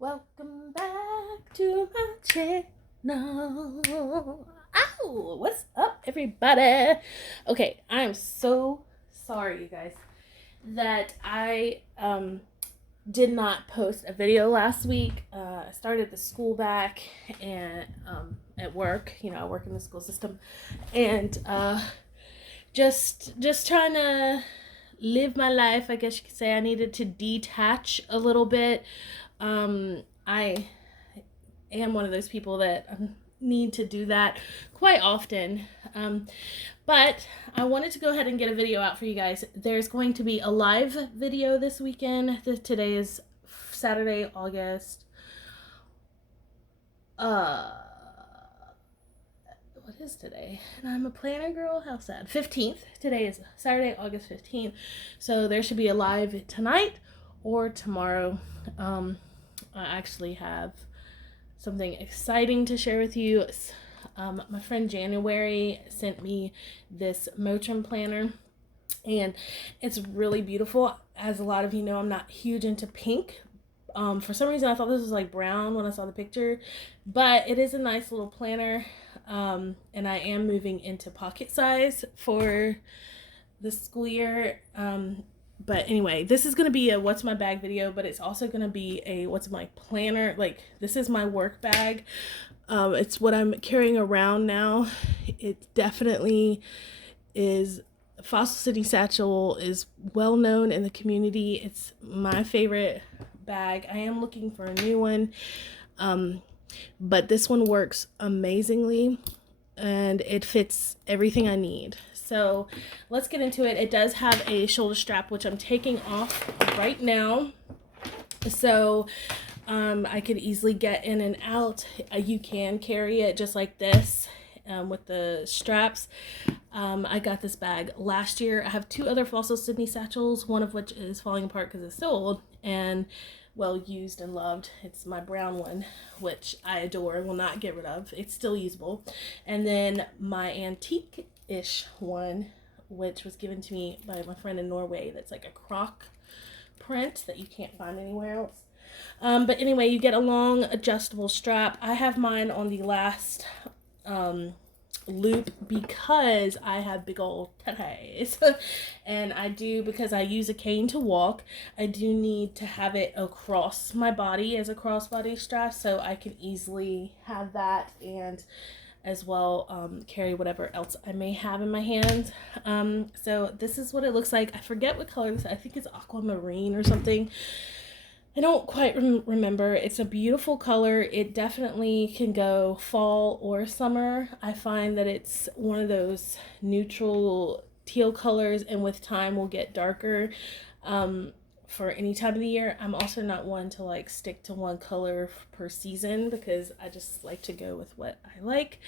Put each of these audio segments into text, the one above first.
Welcome back to my channel. Ow! What's up, everybody? Okay, I'm so sorry, you guys, that I did not post a video last week. I started the school back and at work. You know, I work in the school system, and just trying to live my life. I guess you could say I needed to detach a little bit. I am one of those people that need to do that quite often. But I wanted to go ahead and get a video out for you guys. There's going to be a live video this weekend. Today is Saturday, August. What is today? And I'm a planner girl. How sad. 15th. Today is Saturday, August 15th. So there should be a live tonight or tomorrow. I actually have something exciting to share with you. My friend January sent me this Motrin planner, and it's really beautiful. As a lot of you know, I'm not huge into pink. For some reason, I thought this was like brown when I saw the picture, but it is a nice little planner. And I am moving into pocket size for the school year. But anyway, this is going to be a what's my bag video, but it's also going to be a what's my planner. Like, this is my work bag. It's what I'm carrying around now. It definitely is. Fossil City Satchel is well known in the community. It's my favorite bag. I am looking for a new one. But this one works amazingly and it fits everything I need. So let's get into it. It does have a shoulder strap, which I'm taking off right now. So I could easily get in and out. You can carry it just like this with the straps. I got this bag last year. I have two other Fossil Sydney satchels, one of which is falling apart because it's so old and well used and loved. It's my brown one, which I adore and will not get rid of. It's still usable. And then my antique-ish one, which was given to me by my friend in Norway, that's like a croc print that you can't find anywhere else. But anyway, you get a long adjustable strap. I have mine on the last loop because I have big old titties and I do, because I use a cane to walk, I do need to have it across my body as a crossbody strap, so I can easily have that and as well carry whatever else I may have in my hands. So this is what it looks like. I forget what color this is. I think it's aquamarine or something. I don't quite remember. It's a beautiful color. It definitely can go fall or summer. I find that it's one of those neutral teal colors, and with time will get darker for any time of the year. I'm also not one to like stick to one color per season because I just like to go with what I like.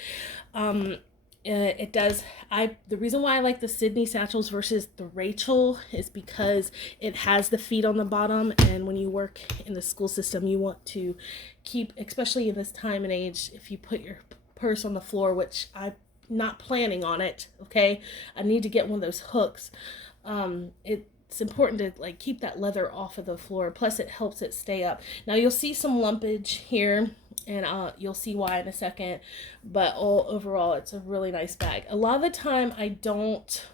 It does. The reason why I like the Sydney satchels versus the Rachel is because it has the feet on the bottom, and when you work in the school system, you want to keep, especially in this time and age, if you put your purse on the floor, which I'm not planning on it. Okay, I need to get one of those hooks. It's important to like keep that leather off of the floor. Plus, it helps it stay up. Now you'll see some lumpage here, and you'll see why in a second. But overall, it's a really nice bag. A lot of the time, I don't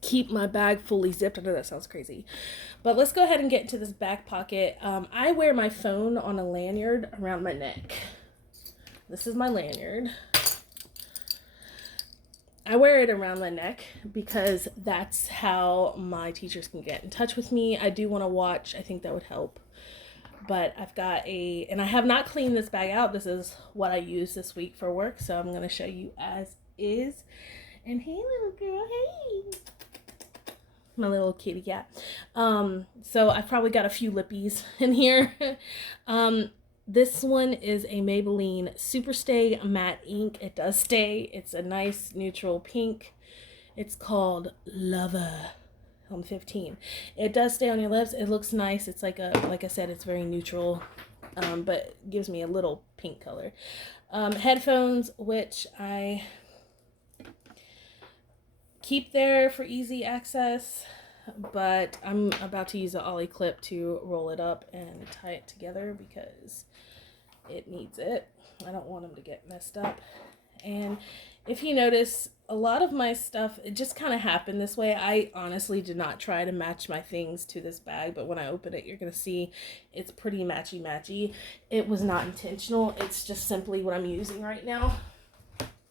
keep my bag fully zipped. I know that sounds crazy, but let's go ahead and get into this back pocket. I wear my phone on a lanyard around my neck. This is my lanyard. I wear it around my neck because that's how my teachers can get in touch with me. I do want to watch. I think that would help. But I've got and I have not cleaned this bag out. This is what I use this week for work. So I'm going to show you as is. And hey, little girl, hey. My little kitty cat. So I've probably got a few lippies in here. This one is a Maybelline Superstay Matte Ink. It does stay. It's a nice neutral pink. It's called Lover on 15. It does stay on your lips. It looks nice. It's like I said, it's very neutral, but gives me a little pink color. Headphones, which I keep there for easy access. but I'm about to use the ollie clip to roll it up and tie it together because it needs it. I don't want them to get messed up. And if you notice, a lot of my stuff, it just kind of happened this way. I honestly did not try to match my things to this bag, but when I open it, you're going to see it's pretty matchy-matchy. It was not intentional. It's just simply what I'm using right now.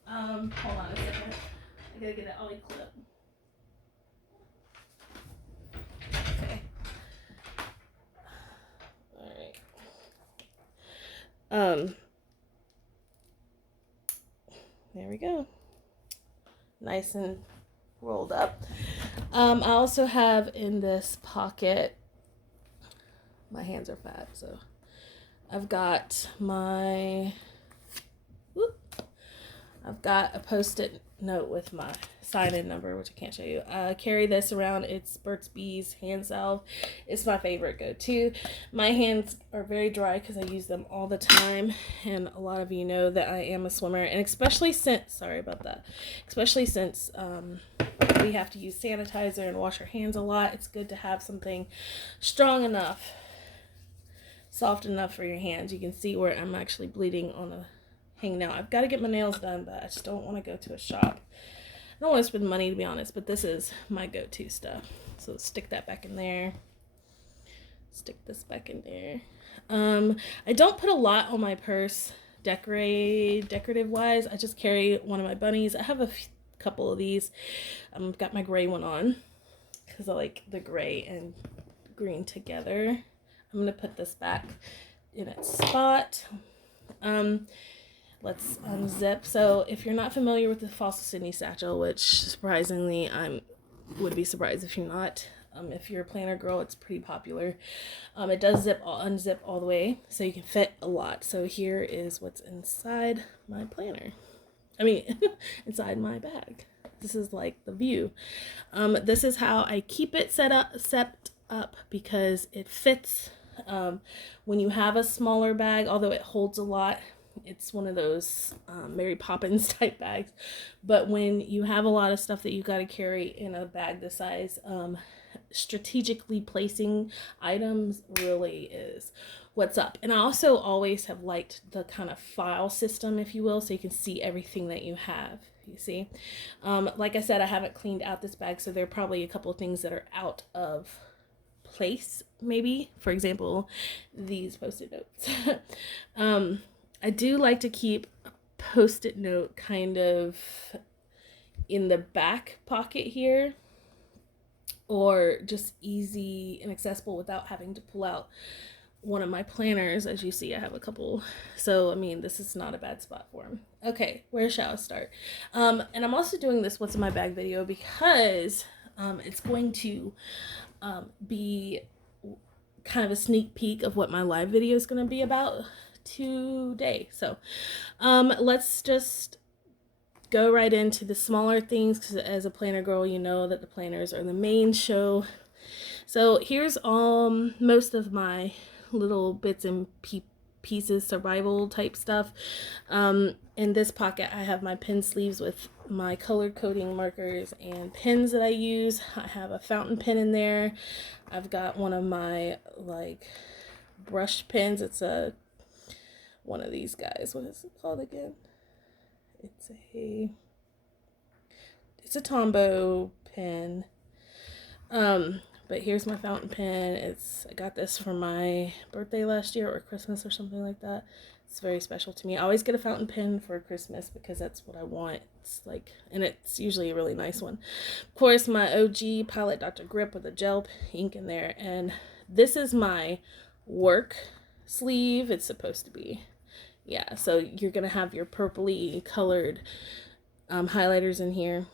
Hold on a second. I gotta get an ollie clip. Okay. Alright. There we go. Nice and rolled up. I also have in this pocket, my hands are fat, so I've got I've got a post-it note with my sign-in number, which I can't show you. I carry this around. It's Burt's Bees hand salve. It's my favorite go-to. My hands are very dry because I use them all the time, and a lot of you know that I am a swimmer, and especially since, we have to use sanitizer and wash our hands a lot, it's good to have something strong enough, soft enough for your hands. You can see where I'm actually bleeding on the hang now. I've got to get my nails done, but I just don't want to go to a shop. I don't want to spend money, to be honest, but this is my go-to stuff. So stick that back in there. Stick this back in there. I don't put a lot on my purse decorative wise. I just carry one of my bunnies. I have a couple of these. I've got my gray one on because I like the gray and green together. I'm going to put this back in its spot. Let's unzip. So if you're not familiar with the Fossil Sydney satchel, which surprisingly I would be surprised if you're not, if you're a planner girl, it's pretty popular. It does unzip all the way, so you can fit a lot. So here is what's inside my planner. Inside my bag. This is like the view. This is how I keep it set up because it fits. When you have a smaller bag, although it holds a lot, it's one of those Mary Poppins type bags. But when you have a lot of stuff that you got to carry in a bag this size, strategically placing items really is what's up. And I also always have liked the kind of file system, if you will, so you can see everything that you have. You see, like I said, I haven't cleaned out this bag, so there are probably a couple of things that are out of place, maybe. For example, these post-it notes. I do like to keep a post-it note kind of in the back pocket here, or just easy and accessible without having to pull out one of my planners. As you see, I have a couple, so this is not a bad spot for them. Okay, where shall I start? And I'm also doing this what's in my bag video because it's going to be kind of a sneak peek of what my live video is going to be about today. So let's just go right into the smaller things, because as a planner girl, you know that the planners are the main show. So here's most of my little bits and pieces, survival type stuff. In this pocket I have my pen sleeves with my color coding markers and pens that I use. I have a fountain pen in there. I've got one of my brush pens. It's one of these guys. What is it called again? It's a Tombow pen. But here's my fountain pen. I got this for my birthday last year, or Christmas or something like that. It's very special to me. I always get a fountain pen for Christmas because that's what I want. And it's usually a really nice one. Of course, my OG Pilot Dr. Grip with a gel ink in there. And this is my work sleeve. It's supposed to be. Yeah, so you're going to have your purpley colored highlighters in here.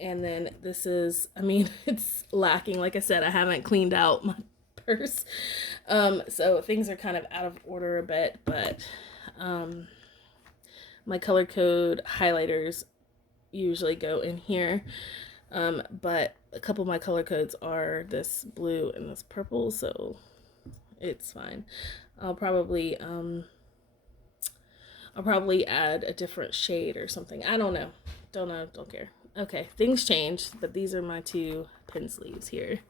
And then this is, it's lacking. Like I said, I haven't cleaned out my purse. So things are kind of out of order a bit, but my color code highlighters usually go in here. But a couple of my color codes are this blue and this purple, so it's fine. I'll probably add a different shade or something. I don't know. Don't care. Okay, things changed, but these are my 2 pen sleeves here.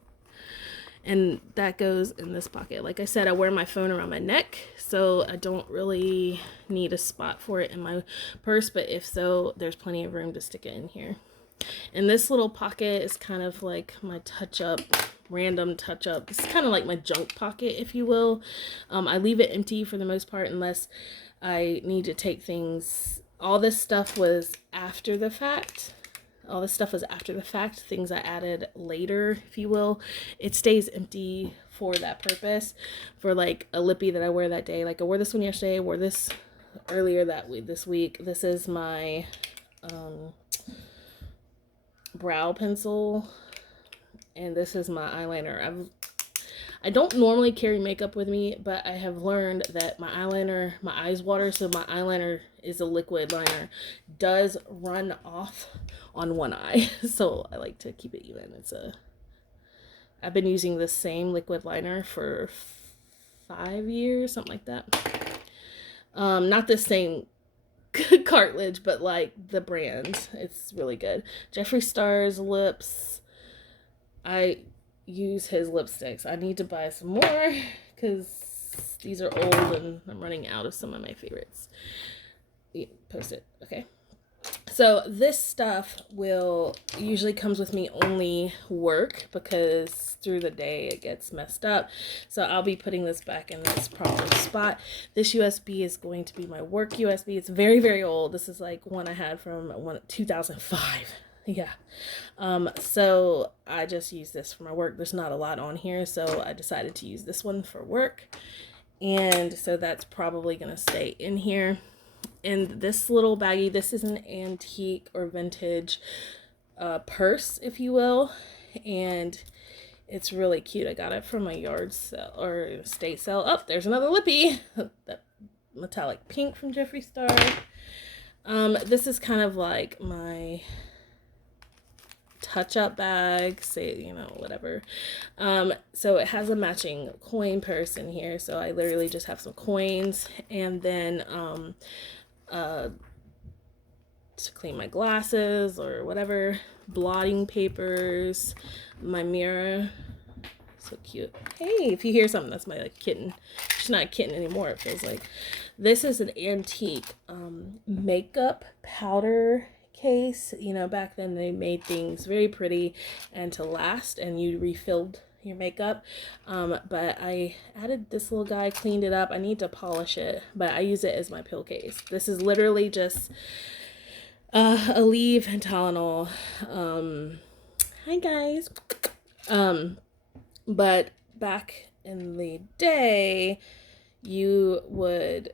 And that goes in this pocket. Like I said, I wear my phone around my neck, so I don't really need a spot for it in my purse, but if so, there's plenty of room to stick it in here. And this little pocket is kind of like my touch-up, random touch-up. It's kind of like my junk pocket, if you will. I leave it empty for the most part unless I need to take things. All this stuff was after the fact. Things I added later, if you will. It stays empty for that purpose. For like a lippy that I wear that day. Like I wore this one yesterday, I wore this earlier this week. This is my brow pencil, and this is my eyeliner. I don't normally carry makeup with me, but I have learned that my eyes water, so my eyeliner is a liquid liner, does run off on one eye. So I like to keep it even. I've been using the same liquid liner for 5 years, something like that. Not the same cartilage, but like the brand. It's really good. Jeffree Star's lips. I use his lipsticks. I need to buy some more because these are old and I'm running out of some of my favorites. Post it. Okay. So this stuff usually comes with me only work because through the day it gets messed up. So I'll be putting this back in its proper spot. This USB is going to be my work USB. It's very, very old. This is like one I had from 2005. Yeah. So I just use this for my work. There's not a lot on here, so I decided to use this one for work. And so that's probably going to stay in here. And this little baggie, this is an antique or vintage purse, if you will. And it's really cute. I got it from a yard sale or estate sale. Oh, there's another lippy. That metallic pink from Jeffree Star. This is kind of like my touch-up bag, say, whatever. So it has a matching coin purse in here, so I literally just have some coins, and then to clean my glasses or whatever, blotting papers, my mirror. So cute. Hey, if you hear something, that's my kitten. She's not a kitten anymore, it feels like. This is an antique makeup powder case. Back then they made things very pretty and to last, and you refilled your makeup. But I added this little guy, cleaned it up. I need to polish it, but I use it as my pill case. This is literally just Aleve and Tylenol. Hi guys. But back in the day, you would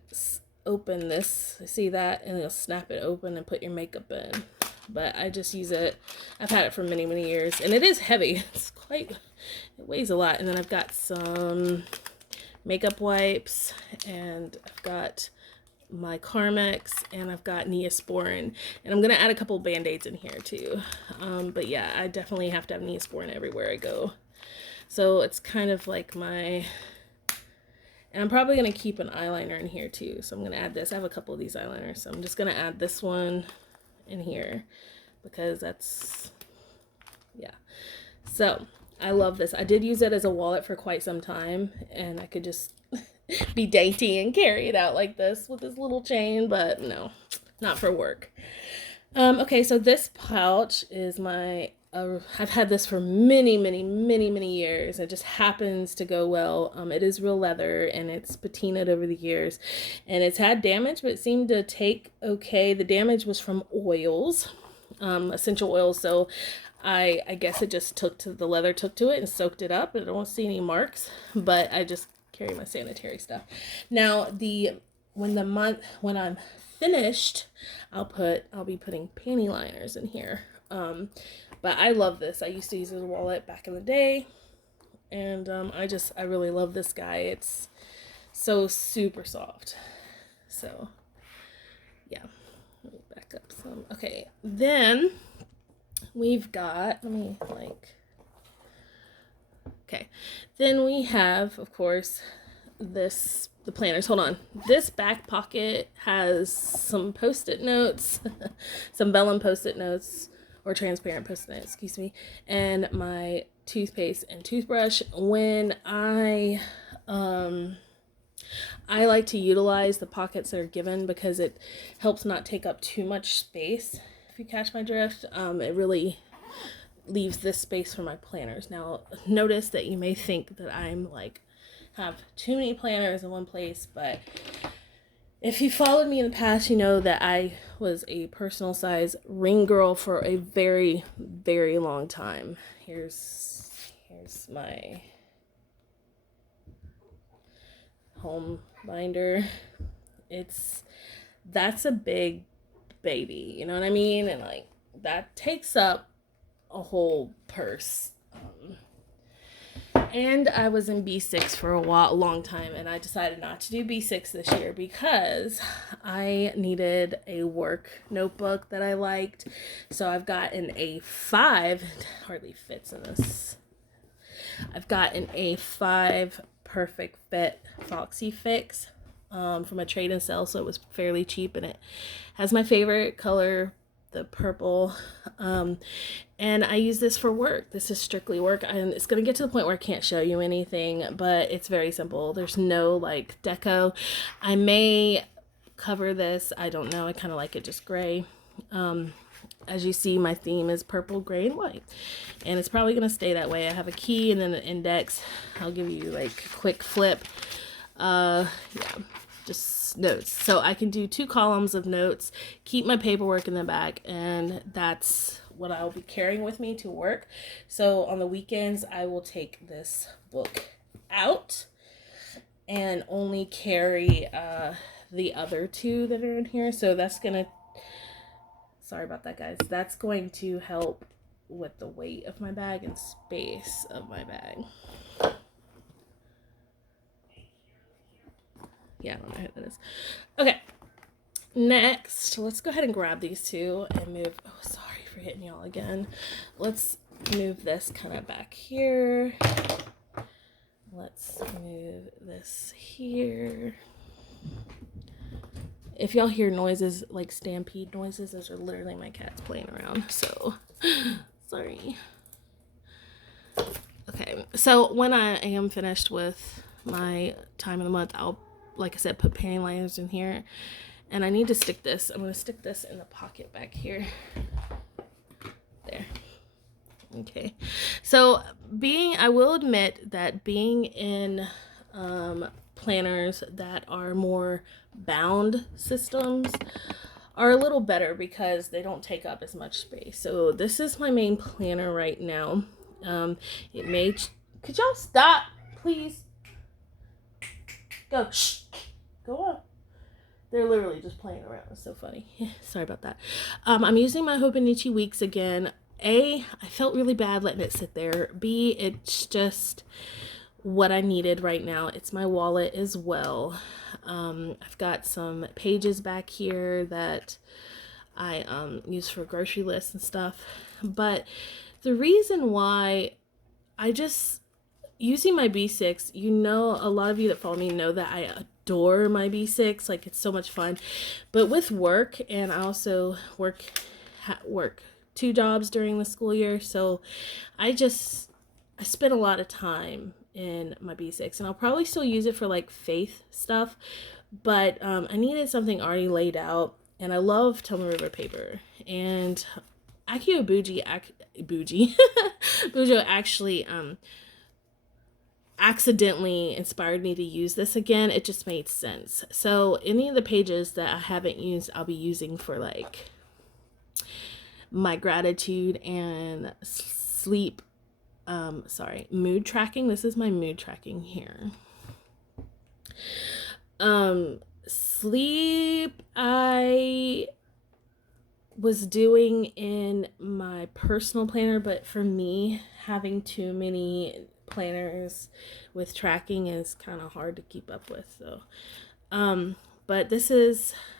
open this, see that, and you'll snap it open and put your makeup in. But I just use it. I've had it for many, many years, and it is heavy. It weighs a lot. And then I've got some makeup wipes, and I've got my Carmex, and I've got Neosporin, and I'm gonna add a couple band-aids in here too. But yeah, I definitely have to have Neosporin everywhere I go. So it's kind of like and I'm probably going to keep an eyeliner in here too. So I'm going to add this. I have a couple of these eyeliners. So I'm just going to add this one in here because yeah. So I love this. I did use it as a wallet for quite some time, and I could just be dainty and carry it out like this with this little chain, but no, not for work. Okay, so this pouch is I've had this for many, many, many, many years. It just happens to go well. It is real leather, and it's patinaed over the years, and it's had damage, but it seemed to take okay. The damage was from oils, essential oils. So I guess it just the leather took to it and soaked it up. I don't see any marks, but I just carry my sanitary stuff. Now when I'm finished, I'll be putting panty liners in here. But I love this. I used to use it as a wallet back in the day, and I really love this guy. It's so super soft. So yeah, let me back up some. Okay, then we've got, then we have, of course, the planners. Hold on. This back pocket has some Post-it notes, some vellum Post-it notes or transparent post-it, excuse me, and my toothpaste and toothbrush. When I like to utilize the pockets that are given because it helps not take up too much space. If you catch my drift, it really leaves this space for my planners. Now, notice that you may think that I'm like have too many planners in one place, but if you followed me in the past, you know that I was a personal size ring girl for a very, very long time. Here's my home binder. That's a big baby, you know what I mean? And like that takes up a whole purse. And I was in B6 for a long time, and I decided not to do B6 this year because I needed a work notebook that I liked. So I've got an A5, it hardly fits in this. I've got an A5 Perfect Fit Foxy Fix from a trade and sell, so it was fairly cheap, and it has my favorite color, the purple, and I use this for work. This is strictly work, and it's going to get to the point where I can't show you anything, but it's very simple. There's no like deco. I may cover this, I don't know, I kind of like it just gray. As you see, my theme is purple, gray, and white, and it's probably going to stay that way. I have a key and then an index. I'll give you like a quick flip. Yeah, just notes. So I can do 2 columns of notes, keep my paperwork in the back, and that's what I'll be carrying with me to work. So on the weekends, I will take this book out and only carry the other 2 that are in here. So that's gonna, sorry about that, guys. That's going to help with the weight of my bag and space of my bag. Yeah, I don't know who that is. Okay, next, let's go ahead and grab these 2 and move. Oh, sorry for hitting y'all again. Let's move this kind of back here. Let's move this here. If y'all hear noises like stampede noises, those are literally my cats playing around. So, sorry. Okay, so when I am finished with my time of the month, I'll, like I said, put panty liners in here, and I need to stick this. I'm going to stick this in the pocket back here. There. Okay. So I will admit that being in planners that are more bound systems are a little better because they don't take up as much space. So this is my main planner right now. It may, could y'all stop, please? Go, shh, go on. They're literally just playing around. It's so funny. Sorry about that. I'm using my Hobonichi weeks again. A, I felt really bad letting it sit there. B, it's just what I needed right now. It's my wallet as well. I've got some pages back here that I use for grocery lists and stuff. But the reason why using my B6, you know, a lot of you that follow me know that I adore my B6. Like, it's so much fun. But with work, and I also work 2 jobs during the school year, so I spent a lot of time in my B6, and I'll probably still use it for like faith stuff, but I needed something already laid out, and I love Toma River paper, and Bujo actually accidentally inspired me to use this again. It just made sense. So any of the pages that I haven't used, I'll be using for like my gratitude and mood tracking. This is my mood tracking here. Sleep, I was doing in my personal planner, but for me, having too many planners with tracking is kind of hard to keep up with. So, but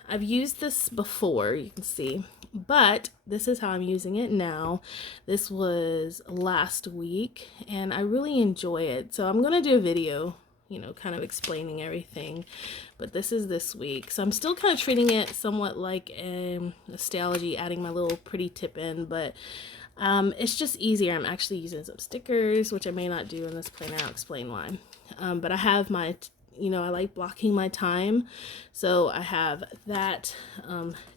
I've used this before, you can see, but this is how I'm using it now. This was last week, and I really enjoy it. So I'm going to do a video you know, kind of explaining everything. But this is this week. So I'm still kind of treating it somewhat like a nostalgia, adding my little pretty tip in, but it's just easier. I'm actually using some stickers, which I may not do in this planner. I'll explain why. But I have my, you know, I like blocking my time. So I have that,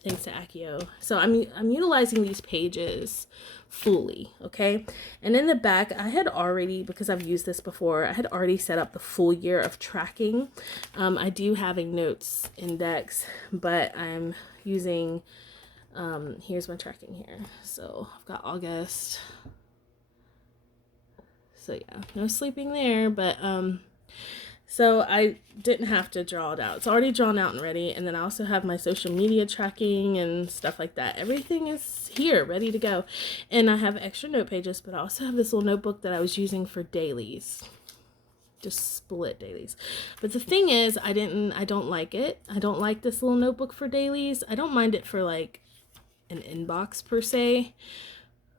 thanks to Accio. So I'm utilizing these pages fully, okay? And in the back, I had already, because I've used this before, I had already set up the full year of tracking. I do have a notes index, but I'm using, here's my tracking here. So I've got August. So yeah, no sleeping there, but so I didn't have to draw it out. It's already drawn out and ready. And then I also have my social media tracking and stuff like that. Everything is here, ready to go. And I have extra note pages, but I also have this little notebook that I was using for dailies. Just split dailies. But the thing is, I don't like it. I don't like this little notebook for dailies. I don't mind it for like an inbox per se.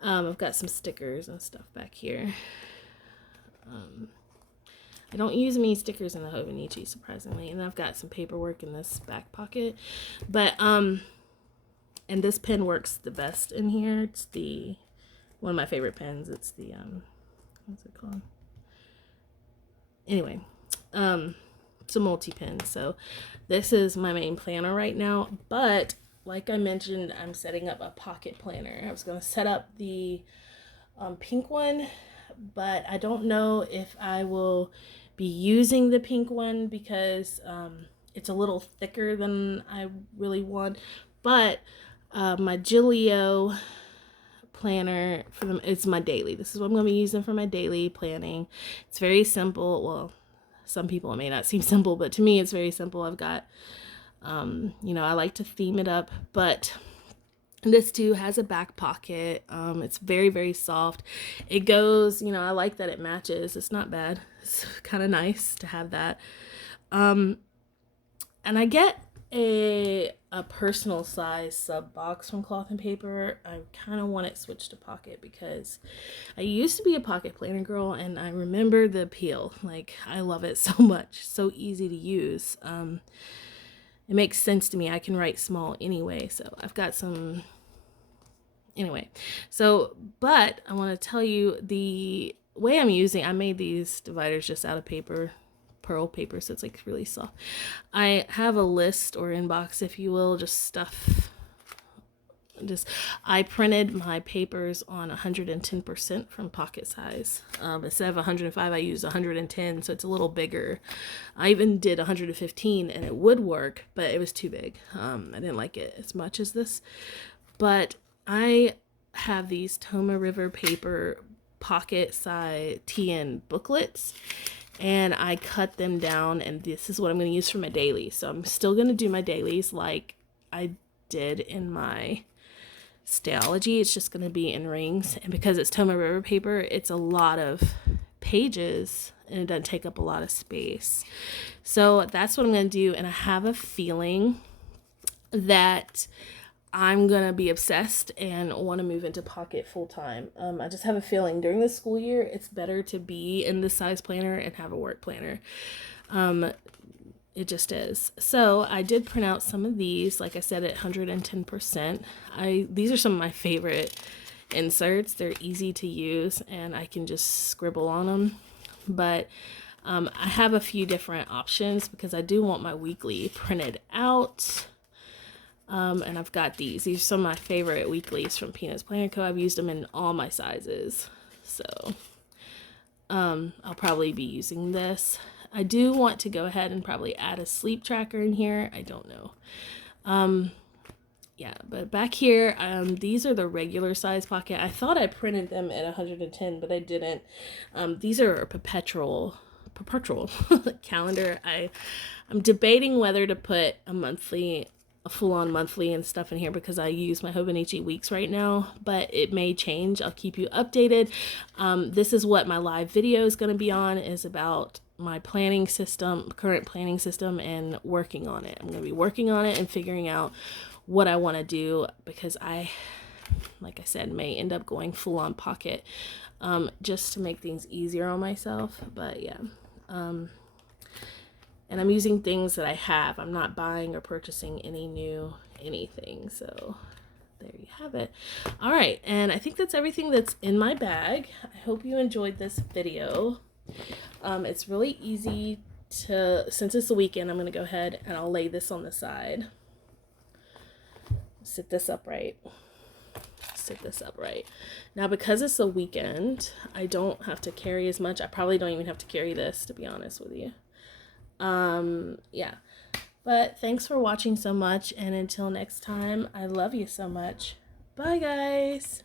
I've got some stickers and stuff back here. I don't use many stickers in the Hobonichi, surprisingly. And I've got some paperwork in this back pocket. But, and this pen works the best in here. It's one of my favorite pens. It's the, what's it called? Anyway, it's a multi-pen. So this is my main planner right now. But, like I mentioned, I'm setting up a pocket planner. I was going to set up the pink one, but I don't know if I will be using the pink one because it's a little thicker than I really want. But my Gillio planner for them, it's my daily. This is what I'm going to be using for my daily planning. It's very simple. Well, some people it may not seem simple, but to me it's very simple. I've got you know, I like to theme it up, but this too has a back pocket. It's very, very soft. It goes, you know, I like that it matches. It's not bad. It's kind of nice to have that. And I get a personal size sub box from Cloth and Paper. I kind of want it switched to pocket because I used to be a pocket planner girl and I remember the appeal. Like, I love it so much. So easy to use. It makes sense to me. I can write small anyway, so I've got some, anyway. So, but I want to tell you the way I'm using, I made these dividers just out of paper, pearl paper, so it's like really soft. I have a list or inbox, if you will, just stuff. I printed my papers on 110% from pocket size. Instead of 105, I used 110, so it's a little bigger. I even did 115 and it would work, but it was too big. I didn't like it as much as this. But I have these Toma River paper pocket size TN booklets, and I cut them down, and this is what I'm going to use for my dailies. So I'm still going to do my dailies like I did in my Stalogy. It's just going to be in rings, and because it's Toma River paper, it's a lot of pages and it doesn't take up a lot of space. So that's what I'm going to do, and I have a feeling that I'm going to be obsessed and want to move into pocket full time. I just have a feeling during the school year it's better to be in this size planner and have a work planner. It just is. So I did print out some of these, like I said, at 110%. These are some of my favorite inserts. They're easy to use and I can just scribble on them. But I have a few different options because I do want my weekly printed out. And I've got these. These are some of my favorite weeklies from Peanuts Planner Co. I've used them in all my sizes. So I'll probably be using this. I do want to go ahead and probably add a sleep tracker in here. I don't know. Yeah, but back here, these are the regular size pocket. I thought I printed them at 110, but I didn't. These are a perpetual calendar. I'm debating whether to put a full-on monthly and stuff in here because I use my Hobonichi weeks right now, but it may change. I'll keep you updated. This is what my live video is going to be on, is about my planning system, current planning system, and working on it. I'm going to be working on it and figuring out what I want to do because I, like I said, may end up going full-on pocket just to make things easier on myself. But yeah, And I'm using things that I have. I'm not buying or purchasing any new anything. So there you have it. All right, and I think that's everything that's in my bag. I hope you enjoyed this video. It's really easy to, since it's the weekend, I'm going to go ahead and I'll lay this on the side. Sit this upright. Sit this upright. Now, because it's the weekend, I don't have to carry as much. I probably don't even have to carry this, to be honest with you. Yeah. But thanks for watching so much, and until next time, I love you so much. Bye, guys.